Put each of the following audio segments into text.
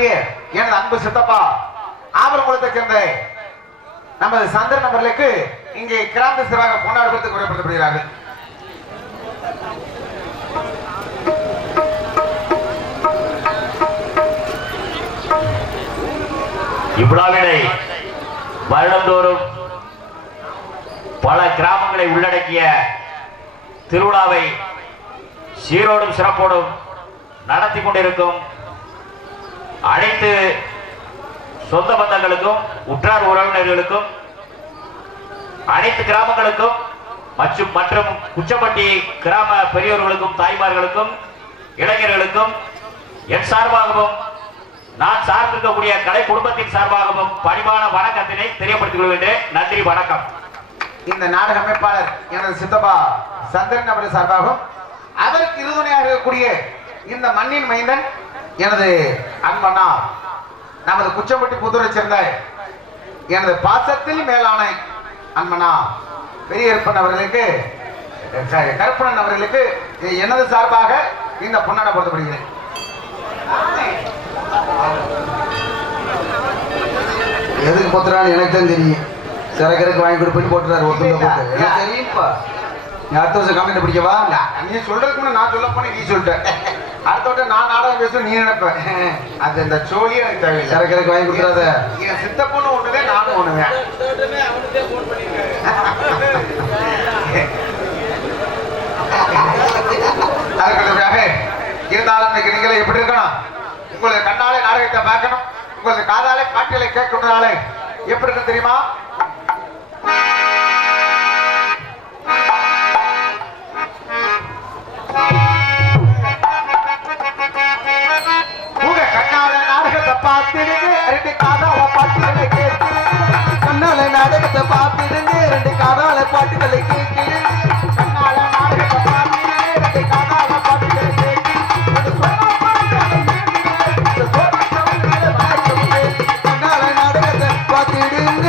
வரக்கூடிய எனது அன்பு சித்தப்பா ஆவரங்குளத்தை சேர்ந்த நமது சந்திரன் அவர்களுக்கு இங்கே கிராந்த சிறப்பாக கொண்டாடுவதற்கு உரைப்படுத்தப்படுகிறார்கள். இவ்விழாவினை வருடந்தோறும் பல கிராமங்களை உள்ளடக்கிய திருவிழாவை சீரோடும் சிறப்போடும் நடத்தி கொண்டிருக்கும் அனைத்து சொந்த பந்தங்களுக்கும் உற்றார் உறவினர்களுக்கும் அனைத்து கிராமங்களுக்கும் மற்றும் குச்சம்பட்டி கிராம பெரியோர்களுக்கும் தாய்மார்களுக்கும் இளைஞர்களுக்கும் என் சார்பாகவும் நான் சார்ந்திருக்கக்கூடிய கலை குடும்பத்தின் சார்பாகவும் பணிவான வணக்கத்தினை தெரியப்படுத்திக் கொள்கின்றேன். நன்றி, வணக்கம். இந்த நாடக அமைப்பாளர் எனது சித்தப்பா சந்திரன் அவர்கள் சார்பாகவும் அதற்கு உறுதுணையாக இருக்கக்கூடிய இந்த மண்ணின் மைந்தன் எனது அன்பண்ணா நமது குச்சம்பட்டி புதூரை சேர்ந்த எனது பாசத்தில் மேலான அன்பண்ணா பெரியப்பன் அவர்களுக்கு கருப்பணன் அவர்களுக்கு எனது சார்பாக இந்த பொன்னாடை பொருத்தப்படுகிறேன். எதுக்கு போத்துறான்னு எனக்கு தான் தெரியும். சிறகருக்கு வாங்கி கொடுப்பேன்னு போட்டுறாரு ஒருத்தர் தெரியும்ப்பா. நீ அடுத்த வருஷம் கம்ப்ளைண்ட் பிடிக்கவா? நீ சொல்றதுக்கு நான் சொல்ல போனேன், நீ சொல்லிட்ட. அடுத்த விட்ட நான் நாடகம் பேசுவேன், நீ நினைப்பேன். அது இந்த சோழியே எனக்கு தேவையில்லை. சிறகருக்கு வாங்கி கொடுத்துறாத. என் சித்தப்பொண்ணு ஒண்ணுதான், நானும் ஒண்ணுவேன். அதுக்கடுத்ததாக இருந்தாலும் இன்னைக்கு நீங்களே எப்படி இருக்கணும்? உங்களது கண்ணாலே நாடகத்தை பார்க்கணும், உங்களது காதாலே பாட்டுகளை கேட்கணும்னால எப்படி இருக்கு தெரியுமா? உங்க கண்ணால நாடகத்தை பார்த்துடுங்க, ரெண்டு காதால பாட்டுகளை கேட்டு. கண்ணால நாடகத்தை பார்த்துடுங்க, ரெண்டு காதால பாட்டுகளை கேட்டு. கண்ணால நாடகத்தை பார்த்துடுங்க, ரெண்டு காதால பாட்டுகளை கேட்டு. கண்ணால நாடகத்தை பார்த்துடுங்க.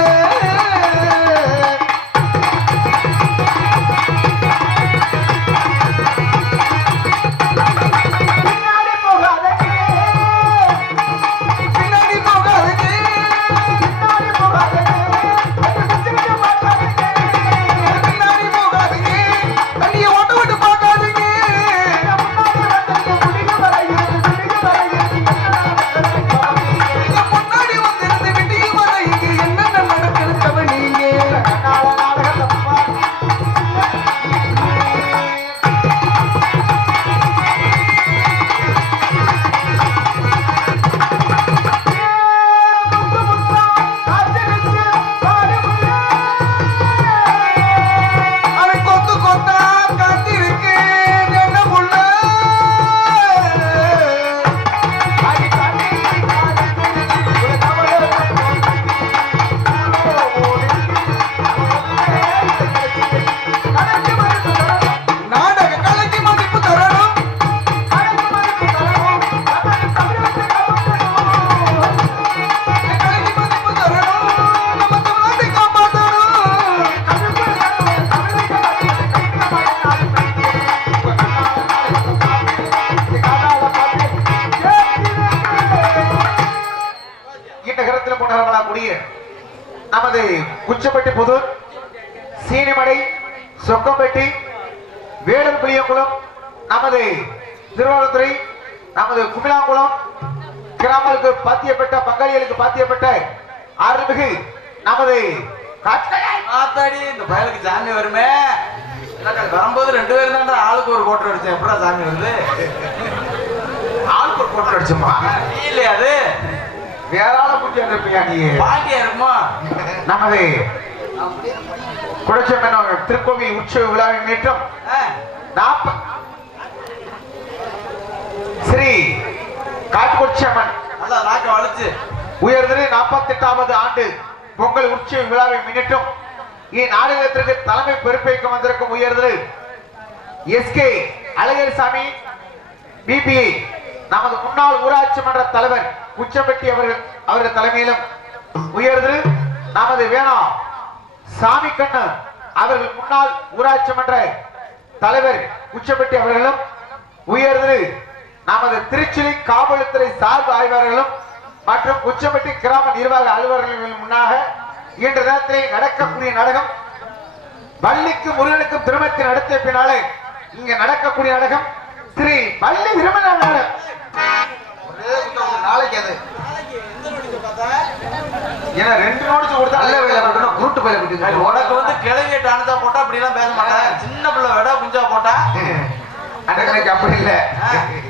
நமது குச்சம்பட்டி புதூர், சீனிமடை, சொக்கம்பட்டி, வேடர் புளியங்குளம், நமது திருவாரூரை, நமது குமிளாங்குளம் கிராமங்களுக்கு பாத்தியப்பட்ட பங்காளிகளுக்கு பாத்தியப்பட்ட அருள்மிகு நமது ஆத்தாடி இந்த பயலுக்கு சாமி வருமே. வரும்போது 2 பேரும் தான் ஆளுக்கு ஒரு கோட்டை அடிச்சேன். எப்படா சாமி வருது? ஆளுக்கு ஒரு கோட்டை அடிச்சுமா? இல்லையா அது வேற ஆளை குச்சி இருப்பியா நீ? பாட்டியா இருக்குமா? நமது குடச்செம்மன் திருக்கோவில் உற்சவ விழாவின் மீட்டம் ஸ்ரீ காட்டுக்குச்சம்மன் உயர்திரு 48வது ஆண்டு பொங்கல் உற்சவ விழாவை முன்னிட்டும் இந்நாடகத்திற்கு தலைமை பொறுப்பேற்க வந்திருக்கும் உயர்திரு எஸ்கே அழகர்சாமி பிபிஐ நமது முன்னாள் ஊராட்சி மன்ற தலைவர் குச்சம்பட்டி அவர்கள் தலைமையிலும் உயர்திரு நமது வேணா சாமி கண்ணு அவர்கள் முன்னாள் ஊராட்சி மன்ற தலைவர் குச்சம்பட்டி அவர்களும் உயர்திரு நமது திருச்சி காவல்துறை சார்பு ஆய்வாளர்களும் மற்றும் குச்சம்பட்டி கிராம நிர்வாக அலுவலர்கள் முன்னாக இன்று நேரத்திலே நடக்கக்கூடிய நாடகம் வள்ளிக்கு முருகனுக்கும் திருமணத்தை நடத்திய பின்னாலே இங்க நடக்கக்கூடிய நாடகம் ஸ்ரீ வள்ளி திருமண நாடகம். நாளைக்கு அது ஏன்னா 2 நோட்ஸ் கொடுத்தா நல்ல வேலை கொடுக்கணும். குருட்டு பையில கொடுத்து உனக்கு வந்து கிழவிய டான்ஸா போட்டா அப்படி எல்லாம் பேச மாட்டேன். சின்ன பிள்ளை விட குஞ்சா போட்டா அன்னைக்கு அப்படி இல்ல.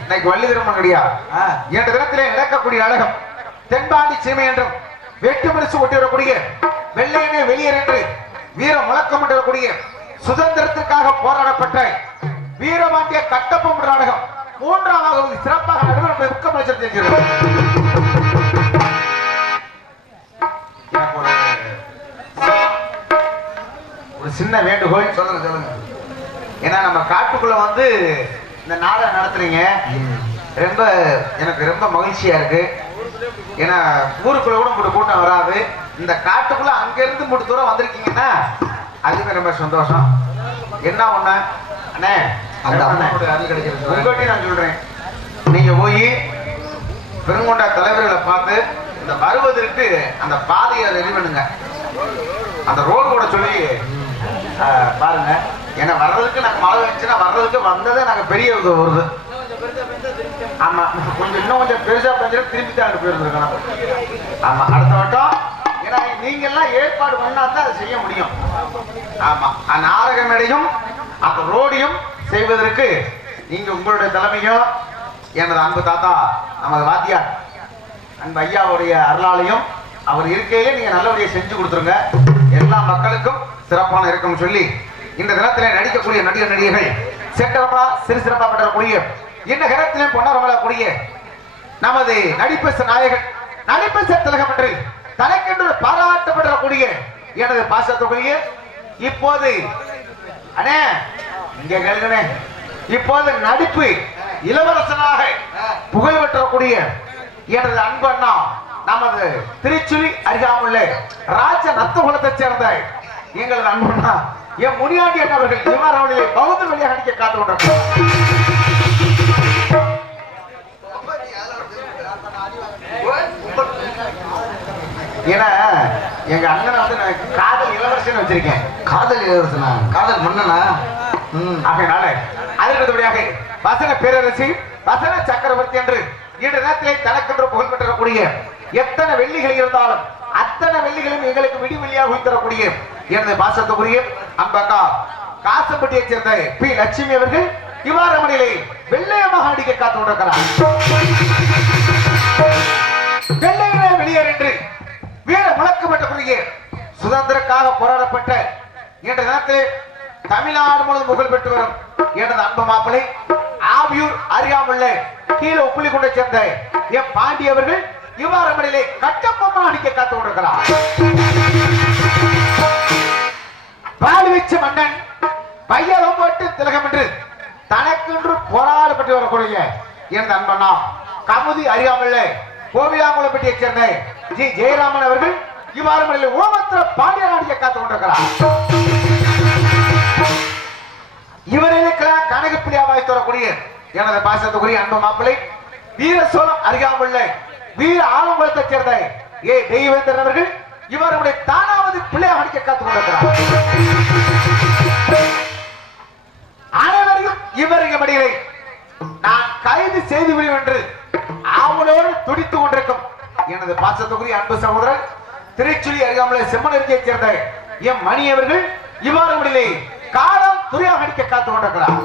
இன்னைக்கு வள்ளி திருமணம் கிடையாது. இன்று தினத்திலே நடக்கக்கூடிய நாடகம் தென்பாண்டி சீமை என்றும் வெட்டு மனசு ஒட்டி வரக்கூடிய வெள்ளையனே வெளியேறு என்று வீர முழக்கம் வரக்கூடிய சுதந்திரத்திற்காக போராடப்பட்ட வீரபாண்டிய கட்டபொம்மன் நாடகம் 3வது சிறப்பாக நடுவர் முக்கம் செஞ்சிருக்கிறது. ஒரு சின்ன வேண்டுகோள். சொல்லுங்க. ஏன்னா நம்ம காட்டுக்குள்ள வந்து இந்த நாடகம் நடத்துறீங்க, எனக்கு ரொம்ப மகிழ்ச்சியா இருக்கு. ஏன்னா ஊருக்குள்ள கூட உங்களுக்கு கூட்டம் வராது. இந்த காட்டுக்குள்ள அங்க இருந்து மூணு தூரம் வந்திருக்கீங்கன்னா அதுவே ரொம்ப சந்தோஷம். என்ன ஒண்ணு அண்ணே, அந்த அண்ணனோட அருள் கிடைக்கிறது உங்கள்கிட்ட நான் சொல்றேன், நீங்க போய் பெருங்கொண்ட தலைவர்களை பார்த்து இந்த வருவதற்கு அந்த பாதையை ரெடி பண்ணுங்க. அந்த ரோடு கூட சொல்லி பாருங்க. ஏன்னா வர்றதுக்கு நாங்க மழை வந்துச்சுன்னா வர்றதுக்கு வந்ததே நாங்க பெரிய வருது. ஆமா, இன்னும் கொஞ்சம் பெருசா பெஞ்சா திரும்பி தான் போயிருந்துருக்கணும். ஆமா, அடுத்த வட்டம். ஏன்னா நீங்க எல்லாம் ஏற்பாடு பண்ணா தான் அதை செய்ய முடியும். ஆமா, நாடக மேடையும் அந்த ரோடையும் செய்வதற்கு நீங்க உங்களுடைய தலைமையும் எனது அன்பு தாத்தா நமது வாத்தியார் அன்பு ஐயாவுடைய அருளாலையும் அவர் இருக்கையிலே நீங்க நல்லபடியா செஞ்சு கொடுத்துருங்க. எல்லா மக்களுக்கும் சிறப்பான இருக்கும் சொல்லி இந்த தினத்திலே நடிக்கக்கூடிய நடிகர் நடிகைகள் செட்டரமா சிறுசிறப்பா பெறக்கூடிய இந்த கிரத்திலே பொன்னரமலக்கூடிய நமது நடிப்பச நாயகன் நடிப்பச திலகம் என்று தனக்கென்று பாராட்டப்படக்கூடிய எனது பாசத்துக்குரிய இப்போது அண்ணே இங்க கேளுங்கண்ணே, இப்போது நடிப்பு இளவரசனாக புகழ் பெற்றக்கூடிய எனது அன்பு அண்ணா நமது திருச்சுழி அருகாமுள்ள ராஜ நத்தகுலத்தை சேர்ந்த எங்களது அன்பு அண்ணா என் முனியாண்டி அண்ணா அவர்கள் விமானவழியை பௌத்த வழியாக நடிக்க காத்து கொண்டிருக்கிறார். ஏன்னா எங்க அண்ணனை வந்து நான் காதல் இளவரசன் வச்சிருக்கேன். காதல் இளவரசனா? காதல் மன்னனா? ஆகையினால அதற்குபடியாக வசன பேரரசி வசன சக்கரவர்த்தி என்று இன்று நேரத்திலே தனக்கென்று புகழ் பெற்றக்கூடிய எத்தனை வெள்ளிகள் இருந்தாலும் அத்தனை வெள்ளிகளும் எங்களுக்கு விடிவெள்ளியாக தரக்கூடிய எனது பாசத்துக்குரிய அன்பக்கா காசப்பட்டியைச் சேர்ந்த பி லட்சுமி அவர்கள் இவ்வாறு வெள்ளையமாக நடிக்க காத்து கொண்டிருக்கிறார். வெள்ளையிலே வெளியேறு என்று வீர முழக்கப்பட்டக்கூடிய சுதந்திரக்காக போராடப்பட்ட இன்று நேரத்திலே தமிழ்நாடு முழுவதும் புகழ் பெற்று வரும் எனது அன்பு மாப்பிளை ஆவியூர் அறியாமுள்ள கீழே உப்புளி கொண்டை சேர்ந்த எம் பாண்டி அவர்கள் இவ்வாறு மணிலே கட்டப்பொம்மா அடிக்க காத்து கொண்டிருக்கிறார். வாழ்வீச்சு மன்னன் பையகம் போட்டு திலகம் என்று தனக்கென்று போராடப்பட்டு வரக்கூடிய எனது அன்பண்ணா கமுதி அறியாமுள்ள கோவிலாங்குளப்பட்டியைச் சேர்ந்த ஜி ஜெயராமன் அவர்கள் இவ்வாறு மணிலே ஓமத்திர பாண்டியன் அடிக்க காத்து கொண்டிருக்கிறார். இவர்களுக்கெல்லாம் கனகப்பிரியாவாய் தரக்கூடிய எனது பாசத்துக்குரிய அன்பு மாப்பிள்ளை வீர சோழம் அருகாமுள்ள வீர ஆலங்குளத்தை சேர்ந்த ஏ தெய்வேந்திரன் அவர்கள் இவருடைய தானாவது பிள்ளையாக அடிக்க காத்துக் கொண்டிருக்கிறார். அனைவரையும் இவருடைய மடிகளை நான் கைது செய்து விடும் என்று அவளோடு துடித்துக் கொண்டிருக்கும் எனது பாசத்துக்குரிய அன்பு சகோதரர் திருச்சுழி அருகாமுள்ள செம்மனரிக்கையைச் சேர்ந்த எம் மணி அவர்கள் இவ்வாறு மடியிலே காலம் துறையாக அடிக்க காத்துக் கொண்டிருக்கிறார்.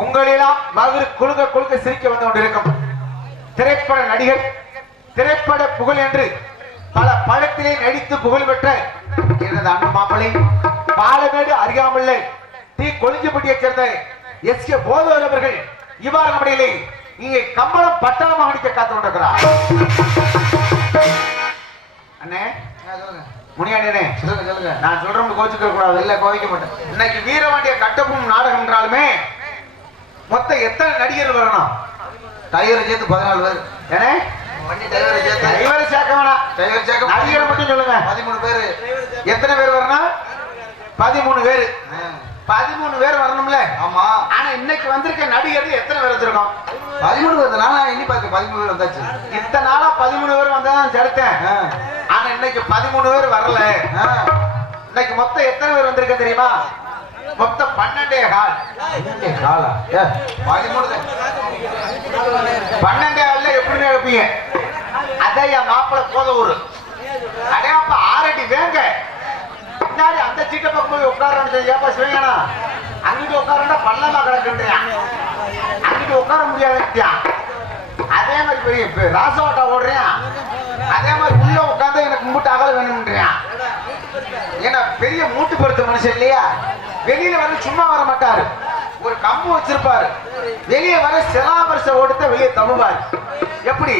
உங்களெல்லாம் மகிழ் குழுங்க குழுங்க சிரிக்க வந்து கொண்டிருக்கும் திரைப்பட நடிகர் திரைப்பட புகழ் என்று பல படத்திலே நடித்து புகழ் பெற்ற எனது அன்பு மாப்பிள்ளை பாலமேடு அறியாமல்ல டி கொளிஞ்சிப்பட்டியைச் சேர்ந்த எஸ் கே போதவர் அவர்கள் இவ்வாறு நம்மிடையிலே இங்கே கம்பளம் பட்டணமாக அடிக்க காத்துக் கொண்டிருக்கிறார். அண்ணே முனியாண்டியனே சொல்லுங்க. நான் சொல்றேன் கோச்சுக்க கூடாது. இல்ல, கோவிக்க மாட்டேன். இன்னைக்கு வீரவாண்டிய கட்டபொம்மன் நாடகம் என்றாலுமே மொத்தம் எத்தனை நடிகர்கள் வரணும்? டைவர் சேர்த்து 14 பேர். ஏனே வண்டி டைவர் சேர்த்து டைவர் சேர்க்க வேணாம், டைவர் சேர்க்க நடிகரை மட்டும் சொல்லுங்க. 13 பேர். எத்தனை பேர் வரணும்? 13 பேர். 13 பேர் வரணும்ல. ஆமா ஆனா இன்னைக்கு வந்திருக்க நடிகர்கள் எத்தனை பேர் வந்திருக்கோம்? 13 வருது. நானா எண்ணி பார்த்தேன் 13 பேர் வந்தாச்சு. இத்தனை நாளா 13 பேர் வந்ததான் சேர்த்தேன். ஆனா இன்னைக்கு 13 பேர் வரல. இன்னைக்கு மொத்தம் எத்தனை பேர் வந்திருக்க தெரியுமா? மொத்தம் 12 கால். 12 கால்ல எப்படின்னு வைப்பீங்க? அதான் என் மாப்பிள்ளை போதவூர். அடே அப்ப 6 அடி வேங்க. முன்னாடி அந்த சீட்டை பக்கம் போய் உட்காரன்னு ஏப்பா சிவங்கண்ணா, அங்கிட்டு உட்காரண்டா பள்ளமா கிடக்குன்றியான், அங்கிட்டு உட்கார முடியாதுன்றியான். அதே மாதிரி பெரிய ராசவாட்டா ஓடுறியான். அதே மாதிரி உள்ள உட்காந்து எனக்கு மூட்டு அகல வேணும்ன்றியான். ஏன்னா பெரிய மூட்டு படுத்த மனுஷன் இல்லையா? வெளியில வந்து சும்மா வர மாட்டாரு, ஒரு கம்பு வச்சிருப்பாரு. வெளியே வர சிலாபரிச ஓடுத்த வெளியே தமுவாரு. எப்படி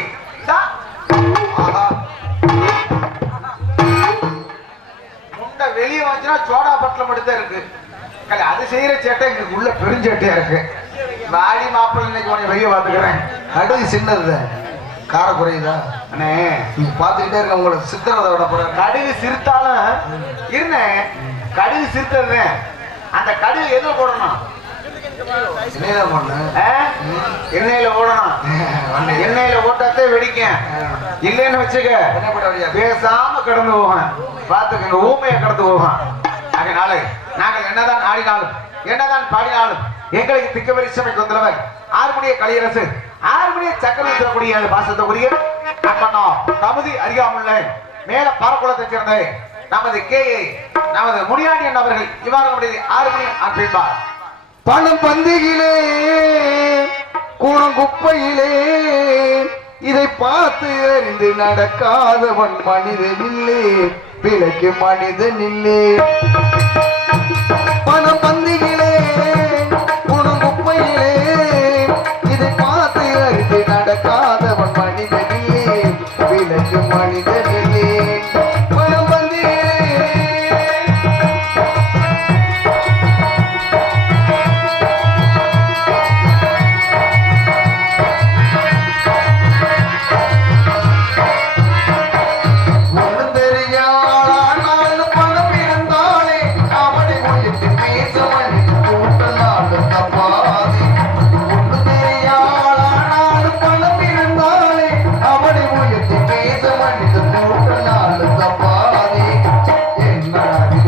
முண்டை வெளியே வந்துச்சுன்னா சோடா பட்டில மட்டும்தான் இருக்கு. அது செய்யற சேட்டை எங்களுக்கு உள்ள பெருஞ்சேட்டையா இருக்கு. வாடி மாப்பிள்ளை இன்னைக்கு உனக்கு வெளியே பார்த்துக்கிறேன். கடுகு சின்னது கார குறையுதா அண்ணே? நீங்க பாத்துக்கிட்டே இருக்க உங்களுக்கு சித்திரதை விட போற. கடுகு சிரித்தாலும் இருந்தேன். கடுகு சிரித்தது அந்த கடுகு எதுல போடணும்? எண்ணெயில ஓடணும். எண்ணெயில ஓட்டாத்தே வெடிக்கும். இல்லைன்னு வச்சுக்க பேசாம கடந்து போவேன். பார்த்துக்கங்க, ஊமையை கடந்து போவேன். அதனால நாங்கள் என்னதான் ஆடினாலும் என்னதான் பாடினாலும் எங்களுக்கு திக்க பரிசமைக்கு வந்தவர் ஆறுமணிய கலையரசு, ஆறுமணிய சக்கரவர்த்திய பாசத்தை உரிய கமுதி அறியாமுள்ள மேல பாரக்குளத்தை சேர்ந்த நமது நமது முனியாண்டியன் அவர்கள் இவ்வாறு நம்முடைய ஆறுமணியம் அன்பிப்பார். பணம் பந்தியிலே கூணம் குப்பையிலே இதை பார்த்து அறிந்து நடக்காதவன் மனிதன் இல்லை, பிழைக்கு மனிதன் இல்லை.